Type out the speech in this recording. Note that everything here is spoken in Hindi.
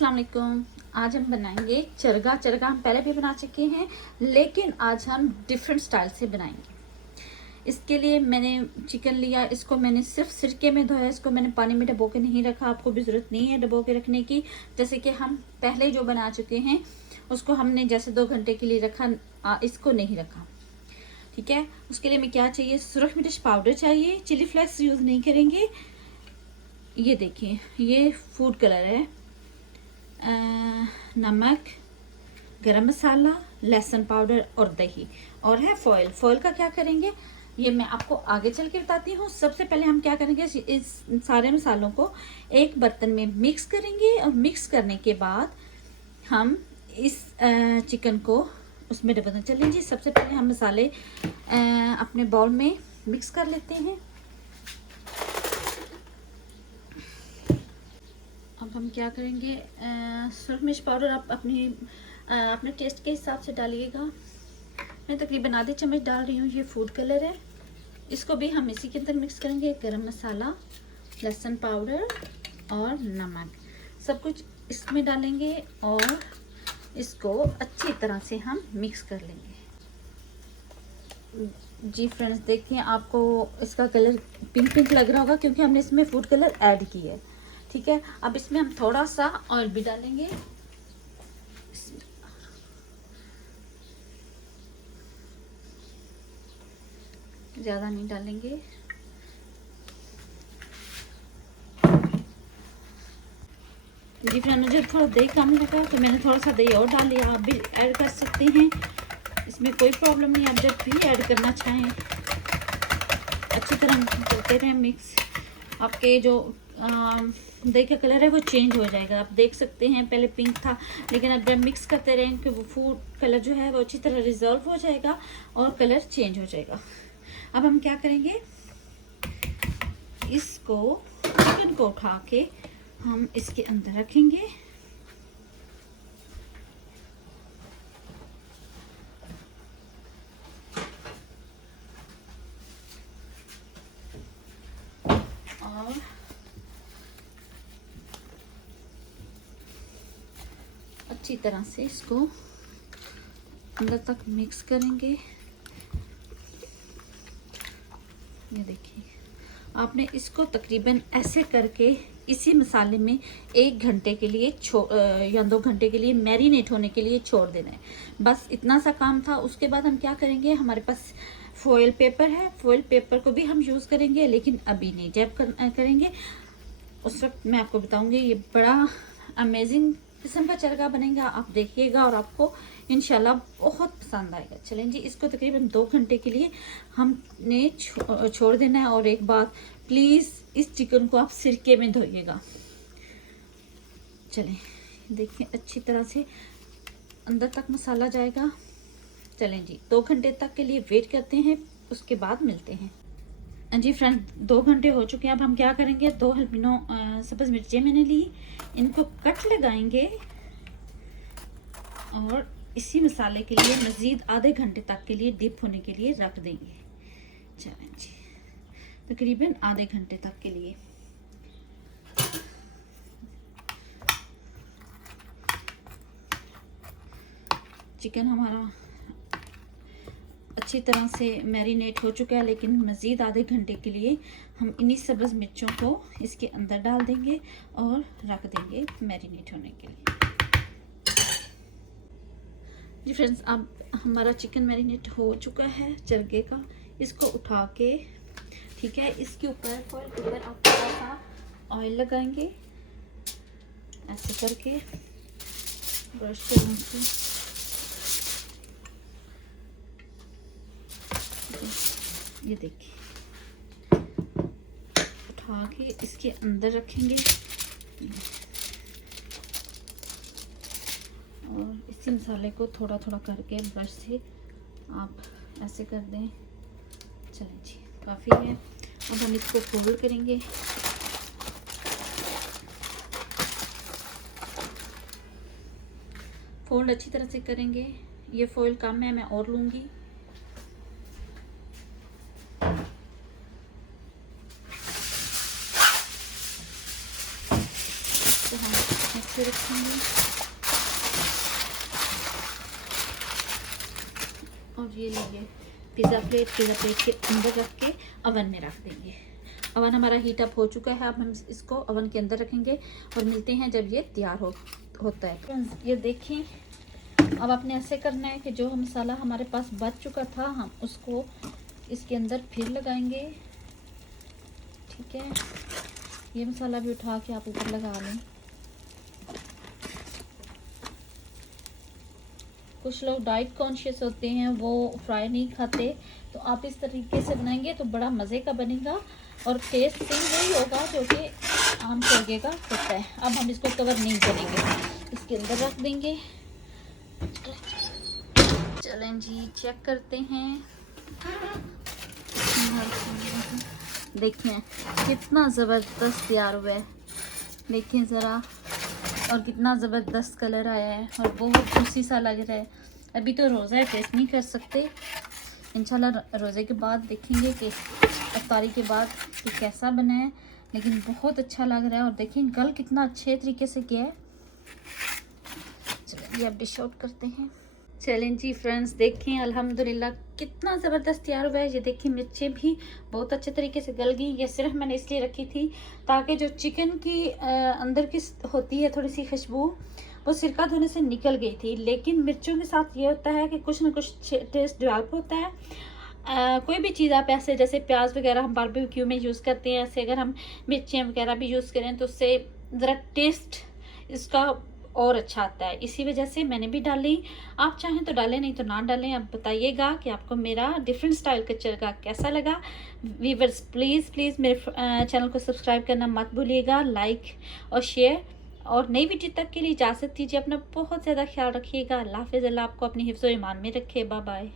अस्सलाम वालेकुम। आज हम बनाएंगे चरगा। चरगा हम पहले भी बना चुके हैं, लेकिन आज हम डिफरेंट स्टाइल से बनाएंगे। इसके लिए मैंने चिकन लिया, इसको मैंने सिर्फ सिरके में धोया, इसको मैंने पानी में डबो के नहीं रखा। आपको भी ज़रूरत नहीं है डबो के रखने की, जैसे कि हम पहले जो बना चुके हैं उसको हमने जैसे 2 घंटे के लिए रखा, इसको नहीं रखा। ठीक है, उसके लिए हमें क्या चाहिए? सुरख मिर्च पाउडर चाहिए, चिली फ्लेक्स यूज़ नहीं करेंगे। ये देखिए, ये फूड कलर है, नमक, गरम मसाला, लहसुन पाउडर और दही, और है फॉयल। फॉयल का क्या करेंगे ये मैं आपको आगे चल के बताती हूँ। सबसे पहले हम क्या करेंगे, इस सारे मसालों को एक बर्तन में मिक्स करेंगे, और मिक्स करने के बाद हम इस चिकन को उसमें डबल दें। चलिए जी, सबसे पहले हम मसाले अपने बाउल में मिक्स कर लेते हैं। अब हम क्या करेंगे, सुरख मिर्च पाउडर आप अपने टेस्ट के हिसाब से डालिएगा। मैं तकरीबन आधे चम्मच डाल रही हूँ। ये फूड कलर है, इसको भी हम इसी के अंदर मिक्स करेंगे। गरम मसाला, लहसुन पाउडर और नमक, सब कुछ इसमें डालेंगे और इसको अच्छी तरह से हम मिक्स कर लेंगे। जी फ्रेंड्स, देखिए आपको इसका कलर पिंक पिंक लग रहा होगा क्योंकि हमने इसमें फूड कलर ऐड किया है। ठीक है, अब इसमें हम थोड़ा सा ऑयल भी डालेंगे। ज़्यादा नहीं डालेंगे। जी फ्रेंड, मुझे थोड़ा दही कम लगा तो मैंने थोड़ा सा दही और डाल लिया। आप भी ऐड कर सकते हैं, इसमें कोई प्रॉब्लम नहीं। आप जब भी ऐड करना चाहें अच्छी तरह करते रहें मिक्स। आपके जो दही का कलर है वो चेंज हो जाएगा। आप देख सकते हैं पहले पिंक था, लेकिन अब जब मिक्स करते रहें कि वो फूड कलर जो है वो अच्छी तरह रिजॉल्व हो जाएगा और कलर चेंज हो जाएगा। अब हम क्या करेंगे, इसको चिकन को उठा के हम इसके अंदर रखेंगे। और अच्छी तरह से इसको अंदर तक मिक्स करेंगे। ये देखिए, आपने इसको तकरीबन ऐसे करके इसी मसाले में 1 घंटे के लिए या 2 घंटे के लिए मैरिनेट होने के लिए छोड़ देना है। बस इतना सा काम था। उसके बाद हम क्या करेंगे, हमारे पास फॉयल पेपर है, फॉयल पेपर को भी हम यूज़ करेंगे, लेकिन अभी नहीं, जब करेंगे उस वक्त मैं आपको बताऊंगी। ये बड़ा अमेजिंग किस्म का चरगा बनेगा, आप देखिएगा और आपको इंशाल्लाह बहुत पसंद आएगा। चलें जी, इसको तकरीबन 2 घंटे के लिए हमने छोड़ देना है। और एक बात, प्लीज़ इस चिकन को आप सिरके में धोइएगा। चलें, देखिए अच्छी तरह से अंदर तक मसाला जाएगा। चलें जी, 2 घंटे तक के लिए वेट करते हैं, उसके बाद मिलते हैं। जी फ्रेंड, 2 घंटे हो चुके हैं। अब हम क्या करेंगे, 2 हल्पिनो सब्ज़ मिर्चें मैंने ली, इनको कट लगाएंगे और इसी मसाले के लिए मज़ीद आधे घंटे तक के लिए डिप होने के लिए रख देंगे। चलें जी, तकरीबन आधे घंटे तक के लिए। चिकन हमारा अच्छी तरह से मैरिनेट हो चुका है, लेकिन मज़ीद आधे घंटे के लिए हम इन्हीं सब्ज़ मिर्चों को इसके अंदर डाल देंगे और रख देंगे मैरिनेट होने के लिए। जी फ्रेंड्स, अब हमारा चिकन मैरिनेट हो चुका है चरगे का। इसको उठा के, ठीक है, इसके ऊपर फॉइल के ऊपर आप थोड़ा सा ऑयल लगाएंगे ऐसे करके ब्रश के से। ये देखिए, उठा के इसके अंदर रखेंगे और इसी मसाले को थोड़ा थोड़ा करके ब्रश से आप ऐसे कर दें। चलें जी, काफ़ी है। अब हम इसको फोल्ड करेंगे। फोल्ड अच्छी तरह से करेंगे। ये फॉइल कम है, मैं और लूँगी। तो हम से रखेंगे और ये लिए पिज़्ज़ा प्लेट के अंदर रख के अवन में रख देंगे। अवन हमारा हीट अप हो चुका है। अब हम इसको अवन के अंदर रखेंगे और मिलते हैं जब ये तैयार होता है। ये देखें, अब आपने ऐसे करना है कि जो मसाला हमारे पास बच चुका था हम उसको इसके अंदर फिर लगाएंगे। ठीक है, ये मसाला भी उठा के आप ऊपर लगा लें। कुछ लोग डाइट कॉन्शियस होते हैं, वो फ्राई नहीं खाते, तो आप इस तरीके से बनाएंगे तो बड़ा मज़े का बनेगा और टेस्ट सेम वही होगा जो कि आम तरीके का होता है। अब हम इसको कवर नहीं करेंगे, इसके अंदर रख देंगे। चलें जी, चेक करते हैं। देखें कितना ज़बरदस्त तैयार हुआ है, देखें ज़रा, और कितना ज़बरदस्त कलर आया है और बहुत जूसी सा लग रहा है। अभी तो रोज़ा है, टेस्ट नहीं कर सकते, इंशाल्लाह रोज़े के बाद देखेंगे कि इफ्तारी के बाद ये कैसा बना है, लेकिन बहुत अच्छा लग रहा है। और देखें गल कितना अच्छे तरीके से किया है। चलिए अब डिश आउट करते हैं। चलें जी फ्रेंड्स, देखें अल्हम्दुलिल्लाह कितना ज़बरदस्त तैयार हुआ है। ये देखिए मिर्चें भी बहुत अच्छे तरीके से गल गई। ये सिर्फ मैंने इसलिए रखी थी ताकि जो चिकन की अंदर की होती है थोड़ी सी खुशबू, वो सिरका धोने से निकल गई थी। लेकिन मिर्चों के साथ ये होता है कि कुछ ना कुछ टेस्ट डेवलप होता है। कोई भी चीज़ आप ऐसे जैसे प्याज वगैरह हम बारबेक्यू में यूज़ करते हैं, ऐसे अगर हम मिर्चियाँ वगैरह भी यूज़ करें तो उससे ज़रा टेस्ट इसका और अच्छा आता है। इसी वजह से मैंने भी डाली। आप चाहें तो डालें, नहीं तो ना डालें। आप बताइएगा कि आपको मेरा डिफरेंट स्टाइल का चरगा कैसा लगा। व्यूअर्स प्लीज़ मेरे चैनल को सब्सक्राइब करना मत भूलिएगा, लाइक और शेयर। और नई वीडियो तक के लिए इजाज़त दीजिए। अपना बहुत ज़्यादा ख्याल रखिएगा। अल्लाह हाफ़िज़। अल्लाह आपको अपनी हिफ्ज़-ओ-ईमान में रखे। Bye bye.